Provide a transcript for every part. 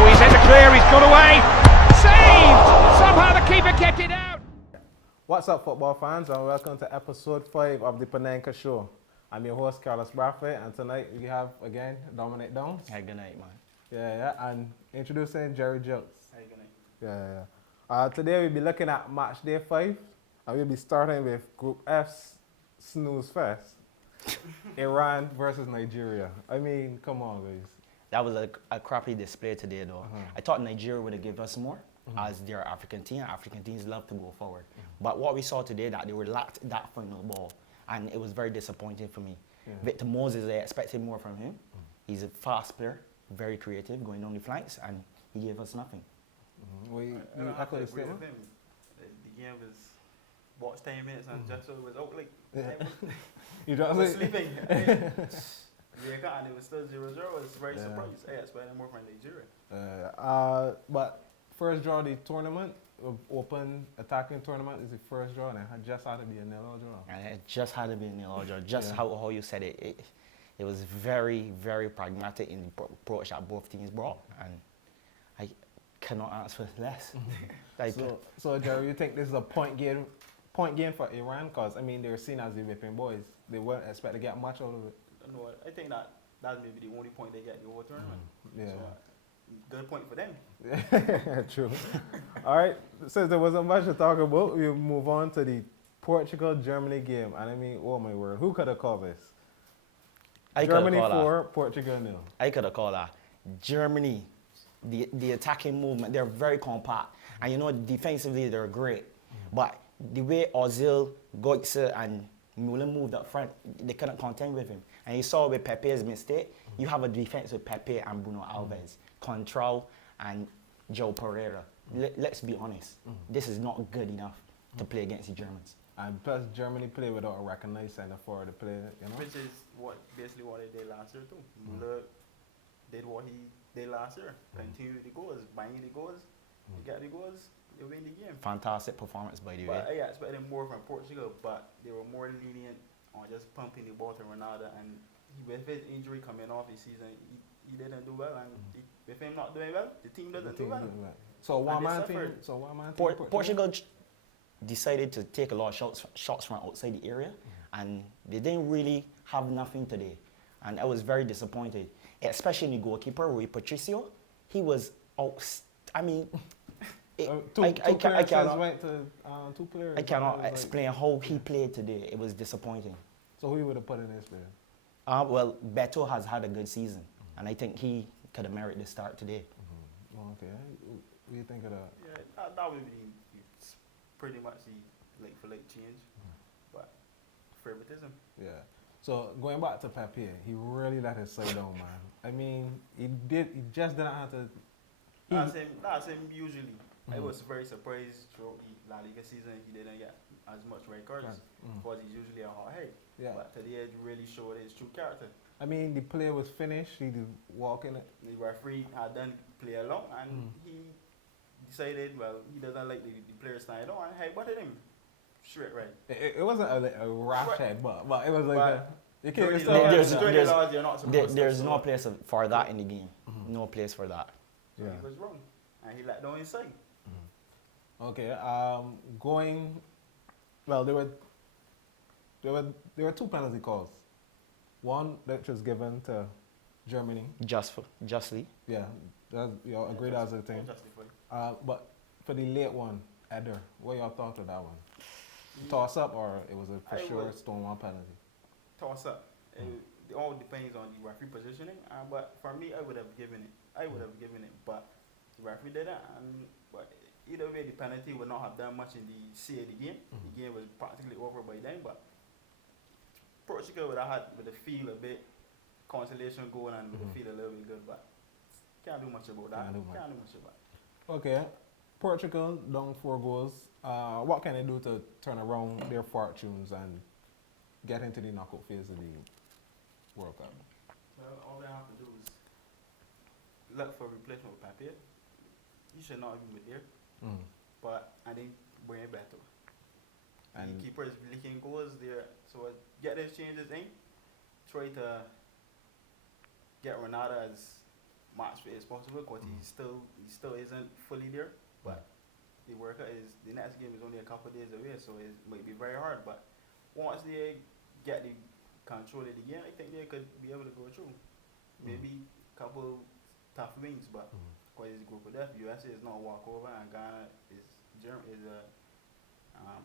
Oh, he's in the clear, he's got away. Saved! Somehow the keeper kept it out. What's up, football fans, and welcome to episode 5 of the Panenka Show. I'm your host, Carlos Brathwaite, and tonight we have, again, Dominic Downs. Hey, good night, man. Yeah, and introducing Jerry Gilkes. Hey, good night. Today we'll be looking at match day 5, and we'll be starting with Group F's snooze fest. Iran versus Nigeria. I mean, come on, guys. That was a crappy display today, though. I thought Nigeria would have given us more, as their African team. African teams love to go forward. But what we saw today, that they were lacked that final ball, and it was very disappointing for me. Victor Moses, I expected more from him. He's a fast player, very creative, going on the flanks, and he gave us nothing. You I echo the agree statement? with him. The game was watched 10 minutes and just so it was out like You I don't was think? sleeping. And it was still 0-0. I was very surprised. I expected more from Nigeria. But first draw of the tournament, open attacking tournament, is the first draw, and it just had to be a nil-all draw. And it just had to be a nil draw. Just how you said it. It was very, very pragmatic in the approach that both teams brought, and I cannot ask for less. So Jerry, you think this is a point game for Iran? Because, I mean, they're seen as the whipping boys. They weren't expect to get much out of it. No, I think that's maybe the only point they get in the whole tournament. Yeah. So, good point for them. Yeah, true. All right, since there wasn't much to talk about, we'll move on to the Portugal-Germany game. And I mean, oh my word, who could have called this? Germany 4, Portugal 0. I could have called that. Germany, the attacking movement, they're very compact. And you know, defensively, they're great. But the way Ozil, Gilkes, and Müller moved up front, they couldn't contend with him. And you saw with Pepe's mistake, you have a defense with Pepe and Bruno Alves, Contral and Joe Pereira. Let's be honest, this is not good enough to play against the Germans. And plus, Germany play without a recognized center forward to play, you know? Which is basically what they did last year too. Müller did what he did last year. Continue the goals, banging the goals, you get the goals, you win the game. Fantastic performance by the way. But I expected more from Portugal, but they were more lenient on just pumping the ball to Ronaldo, and with his injury coming off the season, he didn't do well, and with him not doing well, the team doesn't do well. So one man team. Portugal decided to take a lot of shots from outside the area, and they didn't really have nothing today, and I was very disappointed, especially the goalkeeper Rui Patricio. He was I mean. I cannot explain how he played today. It was disappointing. So who you would have put in this place? Well, Beto has had a good season, and I think he could have merited the start today. Okay. What do you think of that? Yeah, that would be pretty much the like-for-like change, but favoritism. Yeah. So going back to Pepe, he really let his side down, man. I mean, he just didn't have to. That's him usually. I was very surprised throughout the La Liga season he didn't get as much red cards because he's usually a hot head. Yeah. But today it really showed his true character. I mean, the play was finished. He did walk in it. The referee had done play along, and he decided, well, he doesn't like the player's style on, and headbutted him straight right. It wasn't a rash head, but it was like there's no place for that in the game. No place for that. So he was wrong, and he let down his side. Okay. There were two penalty calls. One that was given to Germany. Justly. Yeah, agreed as a thing. But for the late one, Eder, what your thoughts of that one? Toss up, or it was a for sure stone one penalty? Toss up. It all depends on the referee positioning. But for me, I would have given it. But the referee did it. But either way, the penalty would not have done much in the C of the game. The game was practically over by then. But Portugal would have feel a bit consolation goal and would feel a little bit good. But can't do much about that. Can't do much about it. Okay. Portugal down 4 goals. What can they do to turn around their fortunes and get into the knockout phase of the World Cup? Well, all they have to do is look for replacement with Pepe. He should not even be there. But I think bring it better. And the keeper is leaking goals there. So get those changes in. Try to get Ronaldo as match fit as possible because he still isn't fully there. But the next game is only a couple of days away, so it might be very hard. But once they get the control of the game, I think they could be able to go through. Maybe a couple tough wins, but because it's a group of death, USA is not a walkover, and Ghana is a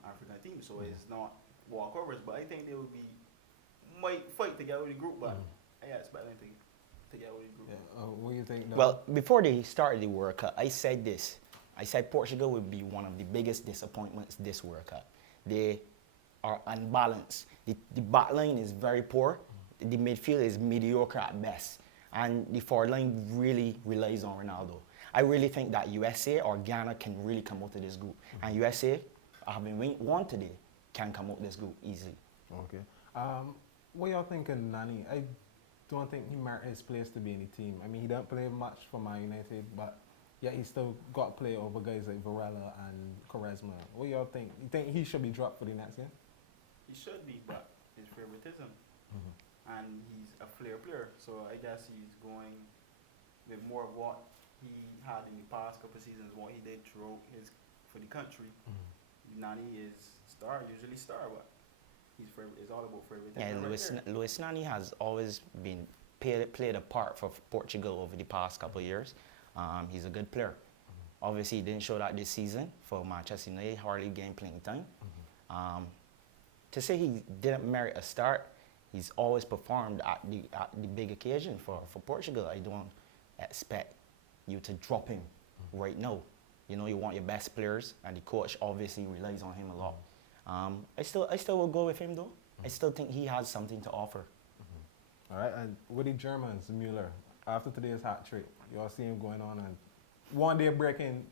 African team, so it's not walkovers. But I think they might fight to get out of the group, but I expect them to get out of the group. Yeah. What do you think? Though? Well, before they started the World Cup, I said this. I said Portugal would be one of the biggest disappointments this World Cup. They are unbalanced. The back line is very poor. The midfield is mediocre at best. And the forward line really relies on Ronaldo. I really think that USA or Ghana can really come out of this group. And USA, having won today, can come out of this group easily. Okay. What y'all thinking, Nani? I don't think he merit his place to be in the team. I mean, he don't play much for Man United, but yeah, he still got play over guys like Varela and Quaresma. What y'all think? You think he should be dropped for the next game? He should be, but his favoritism. And he's a flair player, so I guess he's going with more of what he had in the past couple of seasons, what he did throughout for the country. Nani is usually star, but it's all about favoritism. Yeah, Luis Nani has always been played a part for Portugal over the past couple of years. He's a good player. Obviously, he didn't show that this season for Manchester United, hardly gained playing time. To say he didn't merit a start, he's always performed at the big occasion for Portugal. I don't expect you to drop him right now. You know, you want your best players, and the coach obviously relies on him a lot. I still will go with him though. I still think he has something to offer. All right, and with the Germans, Müller, after today's hat trick, you all see him going on and one day breaking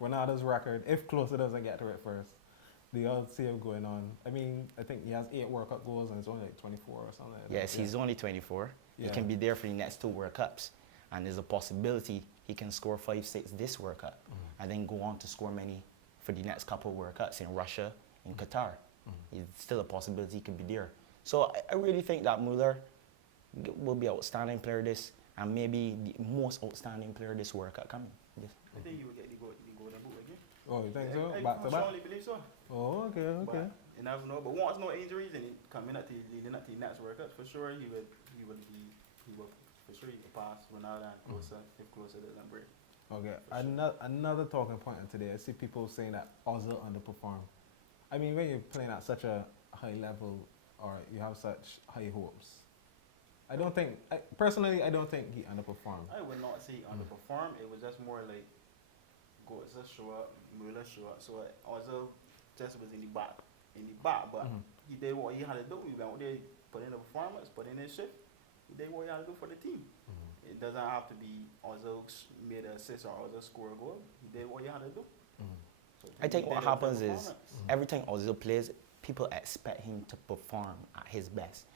Ronaldo's record, if Klose doesn't get to it first. Do y'all see him going on? I mean, I think he has 8 World Cup goals and it's only like 24 or something like that. Yes, he's only 24. Yeah. He can be there for the next 2 World Cups. And there's a possibility he can score 5, 6 this World Cup. And then go on to score many for the next couple of World Cups in Russia, in Qatar. It's still a possibility he could be there. So I really think that Müller will be outstanding player this, and maybe the most outstanding player this World Cup coming. Yes. I think he will get the golden boot again. Oh, you think so? I Back to back? strongly believe so. Oh, okay. But you never know. But once no injuries and coming at the next World Cup, for sure he will for sure he will pass Ronaldo and Klose if Klose doesn't break. Okay, another talking point today. I see people saying that Ozil underperformed. I mean, when you're playing at such a high level or you have such high hopes, personally, I don't think he underperformed. I would not say underperformed. It was just more like Gilkes show up, Müller show up. So Ozil just was in the back, but he did what he had to do. He went out there, put in a performance, put in his shift. He did what he had to do for the team. It doesn't have to be Ozil made an assist or Ozil scored a goal. He did what he had to do. So I think what happens is every time Ozil plays, people expect him to perform at his best,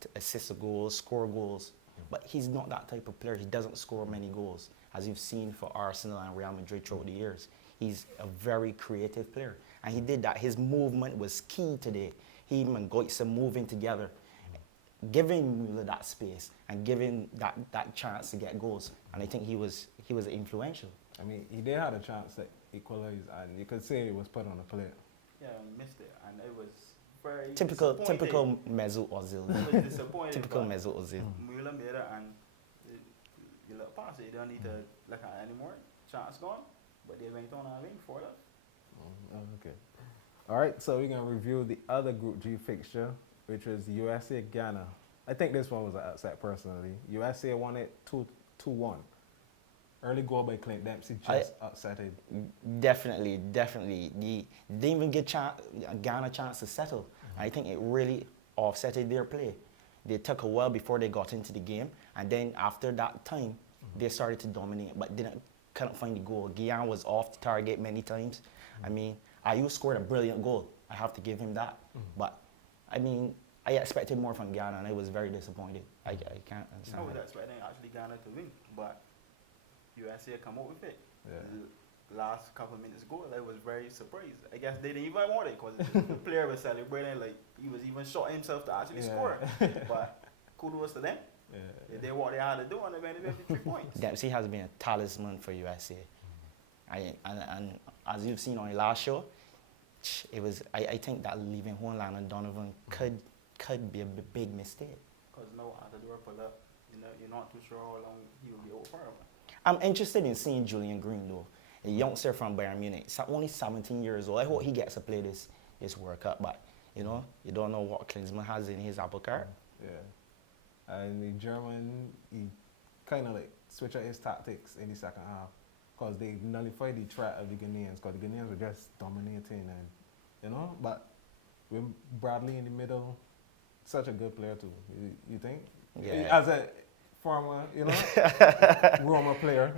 to assist a goal, score goals. But he's not that type of player. He doesn't score many goals, as you've seen for Arsenal and Real Madrid throughout the years. He's a very creative player, and he did that. His movement was key today. He and Gilkes moving together, giving Müller that space and giving that chance to get goals. And I think he was influential. I mean, he did have a chance to equalize, and you could say it was put on the plate. Yeah, he missed it, and it was very Typical Mesut Ozil. It was disappointing. Typical Mesut Ozil. Müller made it, and you look past it. You don't need to look at it anymore. Chance gone, but they went on and win for us. Okay. All right, so we're going to review the other Group G fixture, which was USA-Ghana. I think this one was an upset, personally. USA won it 2-1. Early goal by Clint Dempsey just upset it. Definitely. They didn't even give Ghana a chance to settle. I think it really offsetted their play. They took a while before they got into the game, and then after that time, they started to dominate, but couldn't find the goal. Guyana was off the target many times. I mean, Ayew scored a brilliant goal. I have to give him that. But, I mean, I expected more from Ghana, and I was very disappointed. I can't understand. I was expecting actually Ghana to win, but USA come up with it. Yeah. Last couple of minutes ago, I was very surprised. I guess they didn't even want it because the player was celebrating like he was even shot himself to actually score. But kudos to them. If they what they had to do, and they made 53 points. Dempsey has been a talisman for USA. And as you've seen on the last show, I think that leaving Homeland and Donovan could be a big mistake. Because now after the pull up, you're not too sure how long he will be out for. I'm interested in seeing Julian Green though, a youngster from Bayern Munich, only 17 years old. I hope he gets to play this World Cup, but you don't know what Klinsmann has in his apple cart. Yeah. And the German, he kind of like switch out his tactics in the second half because they nullified the threat of the Ghanaians because the Ghanaians were just dominating and, but with Bradley in the middle, such a good player too. You think? Yeah. As a former, Roma player.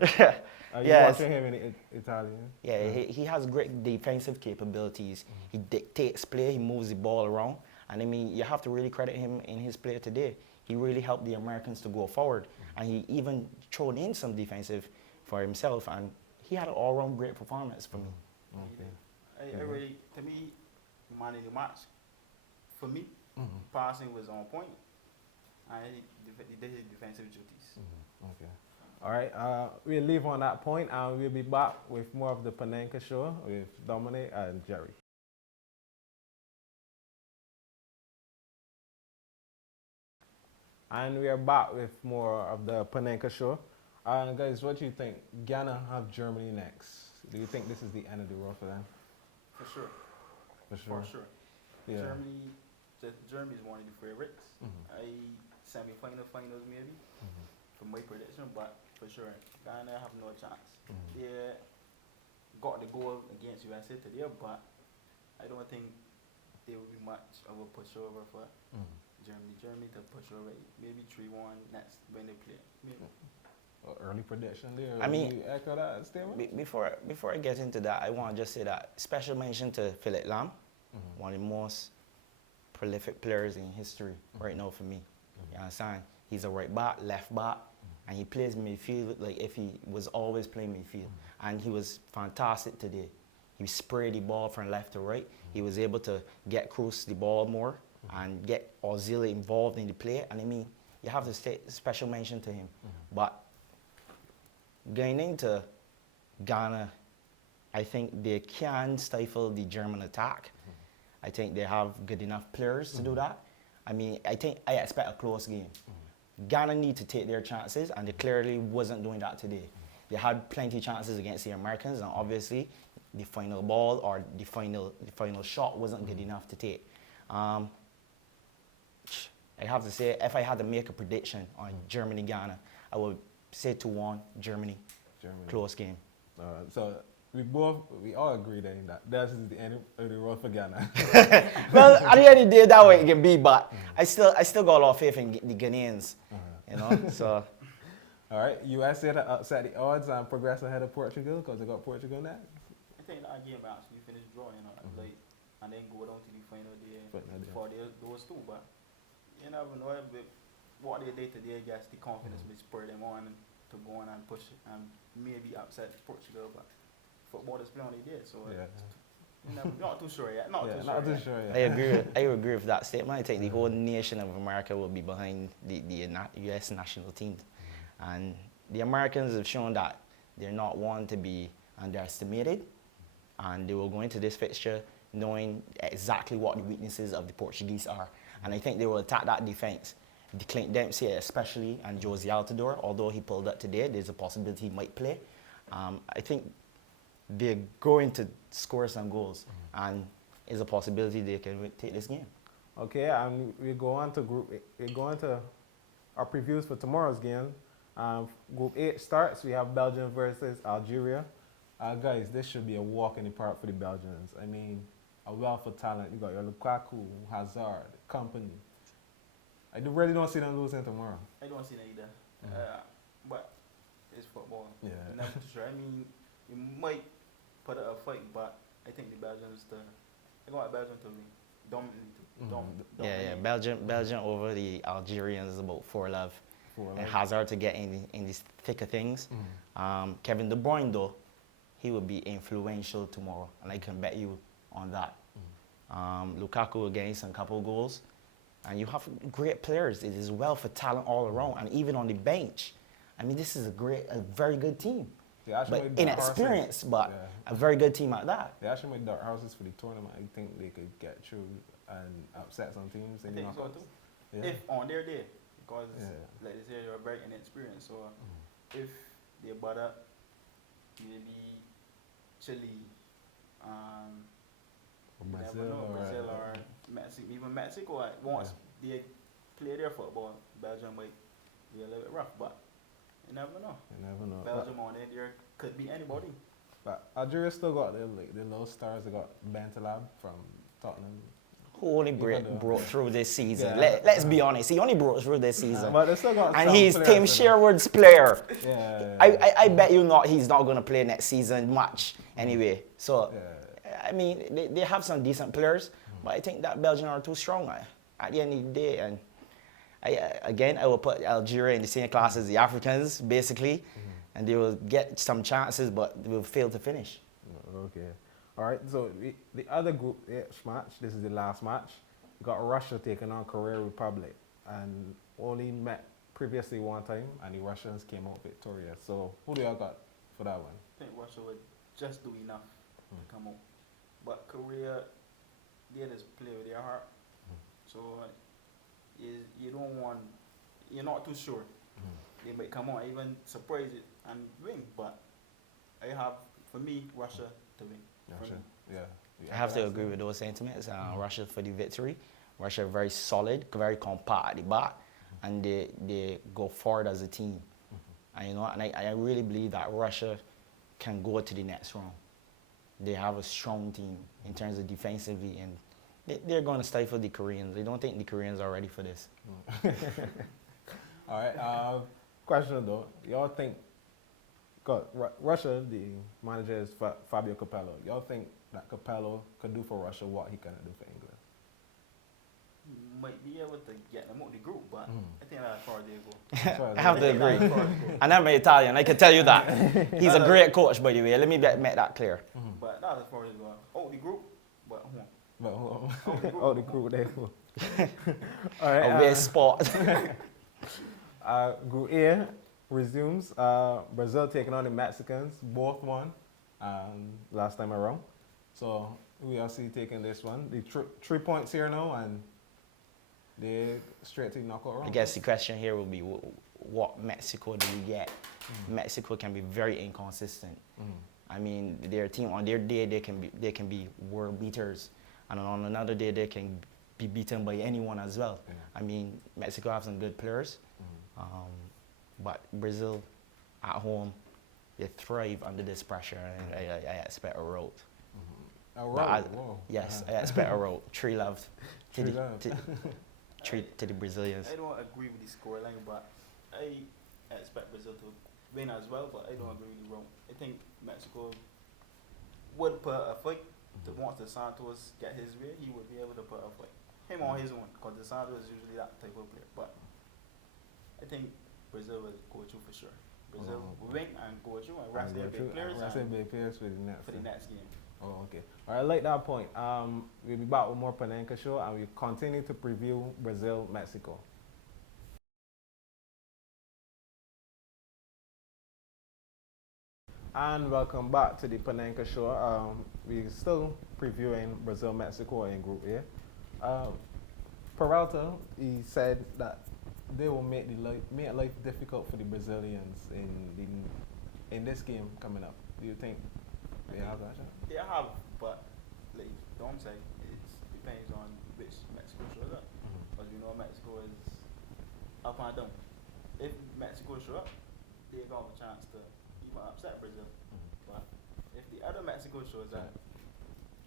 You Yes. watching him in Italian? Yeah, he has great defensive capabilities. He dictates play, he moves the ball around. And I mean, you have to really credit him in his play today. He really helped the Americans to go forward. And he even thrown in some defensive for himself. And he had an all-round great performance for me. Okay. I really, to me, man in the match, for me, passing was on point. And he did his defensive duties. Okay. All right. We'll leave on that point and we'll be back with more of the Panenka Show with Dominic and Jerry. And we are back with more of the Panenka Show. Guys, what do you think? Ghana have Germany next. Do you think this is the end of the road for them? For sure. For sure. For sure. Yeah. Germany is one of the favorites. Semi-final, finals maybe, for my prediction, but for sure, Ghana have no chance. They got the goal against USA today, but I don't think there will be much of a pushover for Germany. Germany to push over, maybe 3-1 next when they play. Maybe. Early prediction there. I mean, you echo that statement? Before I get into that, I want to just say that special mention to Philip Lam, one of the most prolific players in history right now for me. You understand? He's a right back, left back, and he plays midfield like if he was always playing midfield. And he was fantastic today. He sprayed the ball from left to right. He was able to get across the ball more and get Ozil involved in the play. And I mean, you have to say special mention to him. But going into Ghana, I think they can stifle the German attack. I think they have good enough players to do that. I mean, I expect a close game. Ghana need to take their chances, and they clearly wasn't doing that today. They had plenty of chances against the Americans, and obviously, the final ball or the final shot wasn't good enough to take. I have to say, if I had to make a prediction on Germany-Ghana, I would say 2-1 Germany. Close game. So we all agree then that this is the end of the road for Ghana. Well, at the end of the day, that way it can be, but I still got a lot of faith in the Ghanaians, so. All right, USA to upset the odds and progress ahead of Portugal because they got Portugal next. I think that game actually finished drawing, like, and then go down to the final day before those two. But you never know. What they did today, I guess the confidence may spur them on to go on and push and maybe upset Portugal. But football is playing on the day, so not too sure yet. Not too sure yet. I agree with that statement. I think the whole nation of America will be behind the U.S. national team. And the Americans have shown that they're not one to be underestimated. And they will go into this fixture knowing exactly what the weaknesses of the Portuguese are. And I think they will attack that defense. Clint Dempsey especially, and Josie Altidore, although he pulled up today, there's a possibility he might play. I think they're going to score some goals, and there's a possibility they can take this game. Okay, and we go on to our previews for tomorrow's game. Group 8 starts. We have Belgium versus Algeria. Guys, this should be a walk in the park for the Belgians. I mean, a wealth of talent. You got your Lukaku, Hazard, company. I really don't see them losing tomorrow. I don't see that either. But it's football. Yeah. I'm not too sure. I mean, you might put up a fight, but I think the Belgians I want Belgium to win. Dominantly. Belgium over the Algerians is about 4-love. And Hazard to get in the thick of things. Kevin De Bruyne, though, he will be influential tomorrow, and I can bet you on that. Lukaku will get some couple goals. And you have great players. It is well for talent all around, and even on the bench. I mean, this is a very good team. But inexperienced, but a very good team at that. They actually made dark horses for the tournament. I think they could get through and upset some teams. I think so too. Yeah. If on their day, because like they say, they're very inexperienced. So if they butter, maybe Chile, Brazil or Mexico, even Mexico, once they play their football, Belgium might be a little bit rough, but you never know. Belgium on it, there could be anybody. But Algeria still got the little stars. They got Bentaleb from Tottenham. Who only broke through this season. Let's be honest, he only broke through this season. But they still got and he's Tim Sherwood's player. Yeah. I bet you he's not going to play next season much anyway. So, I mean, they have some decent players, but I think that Belgium are too strong at the end of the day. And I will put Algeria in the same class as the Africans, basically, and they will get some chances, but they will fail to finish. Okay. All right, so the other group match, this is the last match. We got Russia taking on Korea Republic, and only met previously one time, and the Russians came out victorious. So who do y'all got for that one? I think Russia would just do enough to come out. But Korea, they just play with their heart. So you're not too sure. They might come on, even surprise it and win. But I have, for me, Russia to win. Russia, I have to agree with those sentiments. Russia for the victory. Russia very solid, very compact at the back, and they go forward as a team. And I really believe that Russia can go to the next round. They have a strong team in terms of defensively, and they're going to stifle the Koreans. I don't think the Koreans are ready for this. All right. Question though, y'all think? Russia, the manager is Fabio Capello. Y'all think that Capello could do for Russia what he couldn't do for England? Might be able to get them out of the group, but I think that's far they go. I have to agree. And I'm Italian, I can tell you that. He's a great coach, by the way. Let me make that clear. But that's as far as they go. Out the group, but Out the group, they go. All right. Away spot. Group A resumes. Brazil taking on the Mexicans. Both won last time around. So we are see taking this one. The 3 points here now, and they're straight to the knockout round. I guess the question here will be, what Mexico do we get? Mexico can be very inconsistent. I mean, their team on their day they can be world beaters, and on another day they can be beaten by anyone as well. I mean, Mexico have some good players. But Brazil, at home, they thrive under this pressure, and I expect a rout. A rout? Yes, I expect a rout. 3-0 to the Brazilians. I don't agree with the scoreline, but I expect Brazil to win as well, but I don't agree with the rout. I think Mexico would put a fight. Once the Santos get his way, he would be able to put a fight. Him on his own, because the Santos is usually that type of player. But I think Brazil will go through for sure. Brazil will win and go through and rest their big players for the next game. Oh, okay. All right, I like that point. We'll be back with more Panenka Show, and we'll continue to preview Brazil, Mexico. And welcome back to the Panenka Show. We're still previewing Brazil, Mexico in Group A. Peralta, he said that they will make life difficult for the Brazilians in this game coming up. Do you think they have that? They have, but like Dom said, it depends on which Mexico shows up. Because we know Mexico is up and down. If Mexico show up, they got a chance to even upset Brazil. But if the other Mexico shows up,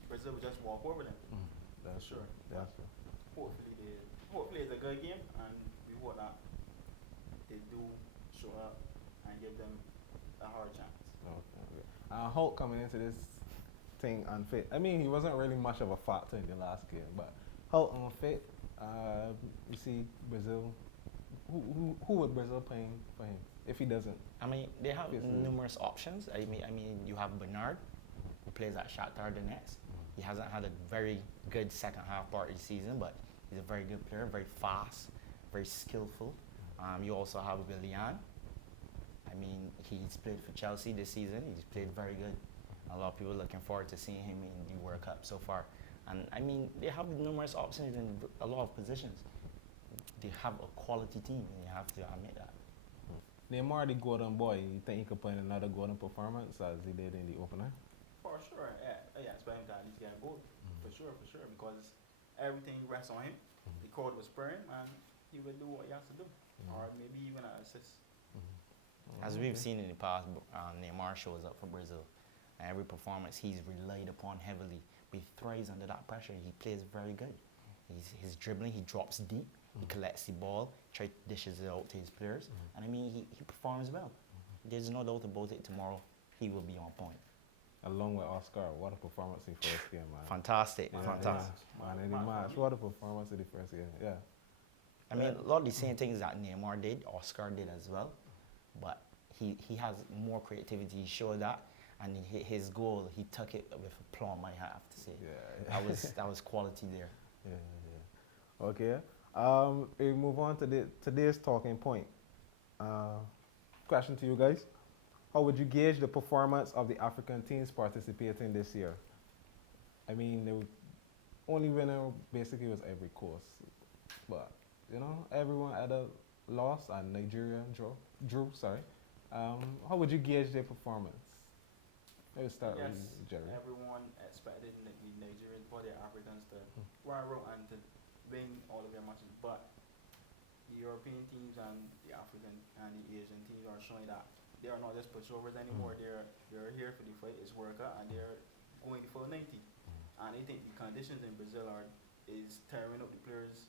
Brazil will just walk over them. That's sure. That's true. Hopefully it's a good game, and we hope that they do show up and give them a hard chance. Okay. Hulk coming into this thing unfit. I mean, he wasn't really much of a factor in the last game, but Hulk unfit. You see Brazil. Who would Brazil playing for him if he doesn't? I mean, they have numerous options. I mean, you have Bernard, who plays at Shakhtar Donetsk. He hasn't had a very good second half part of the season, but He's a very good player, very fast, very skillful. You also have Willian. I mean, he's played for Chelsea this season. He's played very good. A lot of people looking forward to seeing him in the World Cup so far. And I mean, they have numerous options in a lot of positions. They have a quality team, and you have to admit that. Neymar, the golden boy, you think he could put in another golden performance as he did in the opener? For sure, I expect him to at least get a goal. For sure, because everything rests on him. The crowd was spurring, and he will do what he has to do, or maybe even an assist. As we've seen in the past, Neymar shows up for Brazil. And every performance he's relied upon heavily, but he thrives under that pressure. He plays very good. He's dribbling, he drops deep, he collects the ball, dishes it out to his players, and I mean, he performs well. There's no doubt about it. Tomorrow, he will be on point. Along with Oscar, what a performance in the first game, man. Fantastic, Man, fantastic. Man, in the match, what a performance in the first game, yeah. I mean, a lot of the same things that Neymar did, Oscar did as well, but he has more creativity. He showed that, and his goal, he took it with aplomb, I have to say. Yeah. That was quality there. Yeah. Okay. We move on to today's talking point. Question to you guys. How would you gauge the performance of the African teams participating this year? I mean, the only winner basically was Ivory Coast. But, you know, everyone had a loss and Nigeria drew. How would you gauge their performance? Let's start with you, Jerry. Everyone expected the Nigerians for the Africans to run around and to win all of their matches, but the European teams and the African and the Asian teams are showing that they are not just pushovers anymore. They're here for the fight. It's World Cup, and they're going for 90. And I think the conditions in Brazil is tearing up the players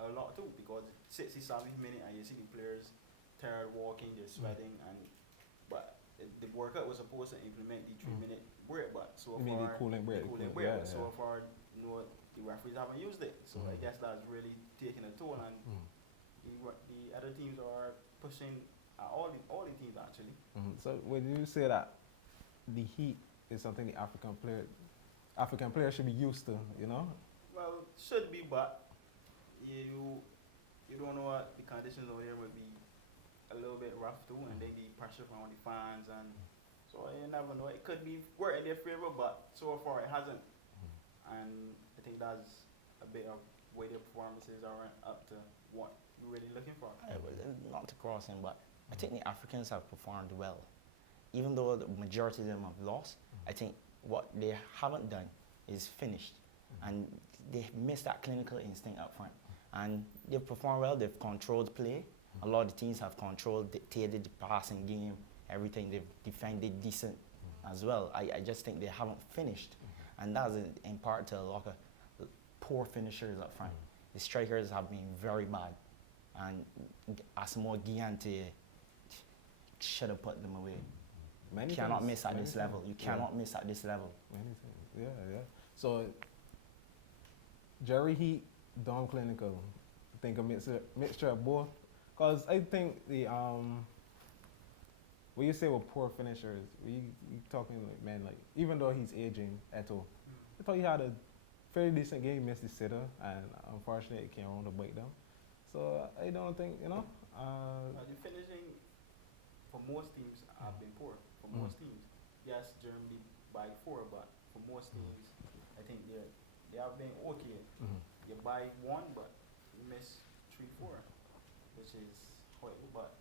a lot too, because 67 minutes and you see the players tired, walking, they're sweating, but the World Cup was supposed to implement the 3-minute break, but so far the cooling break. So far, the referees haven't used it. So I guess that's really taking a toll, and the other teams are pushing. All the teams actually. So when you say that the heat is something the African players should be used to, you know? Well, should be, but you don't know what the conditions over there will be. A little bit rough too, and then the pressure from the fans, and so you never know. It could be working in their favor, but so far it hasn't. And I think that's a bit of where their performances aren't up to what we're really looking for. Not to cross him, but I think the Africans have performed well. Even though the majority of them have lost, I think what they haven't done is finished. And they missed that clinical instinct up front. And they've performed well, they've controlled play. A lot of the teams have controlled, dictated the passing game, everything. They've defended decent as well. I just think they haven't finished. And that's in part to a lot of poor finishers up front. The strikers have been very bad. And Asamoah Gigante should have put them away. You cannot miss at this level. You cannot miss at this level. Yeah. So, Jerry Heat, Dom Clinical. I think a mixture of both. Because I think the, what you say with poor finishers, we talking like, man, like, even though he's aging, Eto, I thought he had a fairly decent game, he missed his sitter, and unfortunately it came around to bite them. So I don't think, you know. The finishing for most teams have been poor. For most teams, yes, Germany by 4, but for most teams, I think they have been okay. You buy 1, but you miss 3-4, which is horrible. But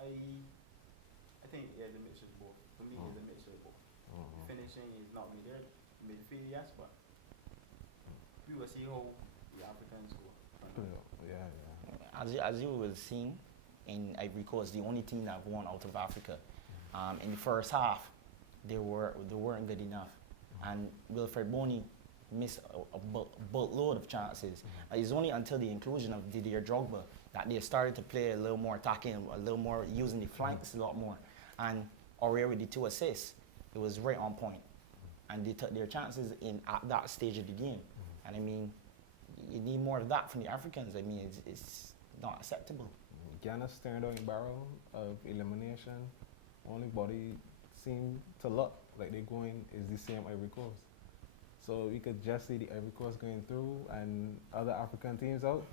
I think it's a mixture of both. For me, it's a mixture of both. Finishing is not really there. Midfield, yes, but we will see how the Africans go. As you were seeing in Ivory Coast, the only team that won out of Africa, in the first half, they weren't good enough, and Wilfred Boney missed a boatload of chances. It's only until the inclusion of Didier Drogba that they started to play a little more attacking, a little more using the flanks a lot more, and Aurier with the 2 assists, it was right on point, and they took their chances at that stage of the game, and I mean, you need more of that from the Africans. I mean, it's not acceptable. Ghana staring down a barrel of elimination. Only body seem to look like they're going is the same Ivory Coast. so we could just see the Ivory Coast going through and other African teams out,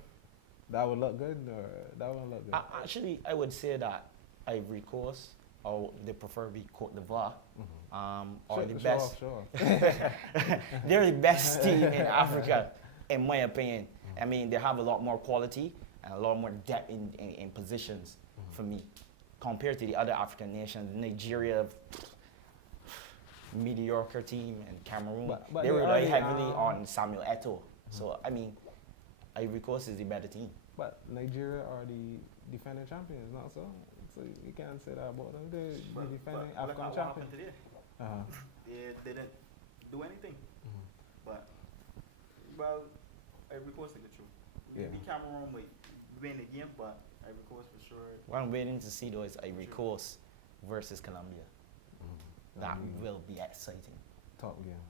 that would look good, or that wouldn't look good? Actually, I would say that Ivory Coast, or they prefer to be Cote d'Ivoire, are the best. Sure. They're the best team in Africa, in my opinion. I mean, they have a lot more quality and a lot more depth in positions for me, compared to the other African nations. Nigeria, mediocre team, and Cameroon. But they rely heavily on Samuel Eto'o. So, I mean, Ivory Coast is the better team. But Nigeria are the defending champions, not so? So you can't say that about them. They're the defending African what champions. happened today? They didn't do anything. But, well, Ivory Coast to get through. Maybe Cameroon might win the game, but Ivory Coast for sure. What I'm waiting to see, though, is Ivory Coast versus Colombia. That will be exciting. Top game.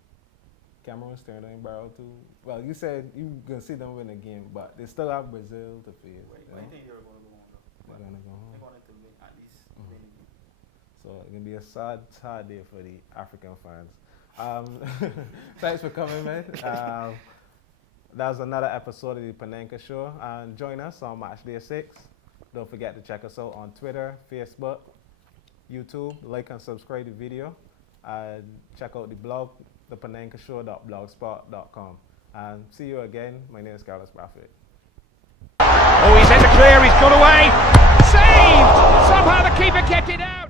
Cameroon Sterling barrel too. Well, you said you gonna see them win a game, but they still have Brazil to face. I think they're going to go on though. They're gonna go home. They're going to win, at least win the game. So it's gonna be a sad day for the African fans. Thanks for coming, man. That was another episode of the Panenka Show. And join us on Match Day 6. Don't forget to check us out on Twitter, Facebook, YouTube. Like and subscribe the video. And check out the blog, thepanenkashow.blogspot.com. And see you again. My name is Carlos Brathwaite. Oh, he's had to clear, he's got away. Saved! Somehow the keeper kept it out.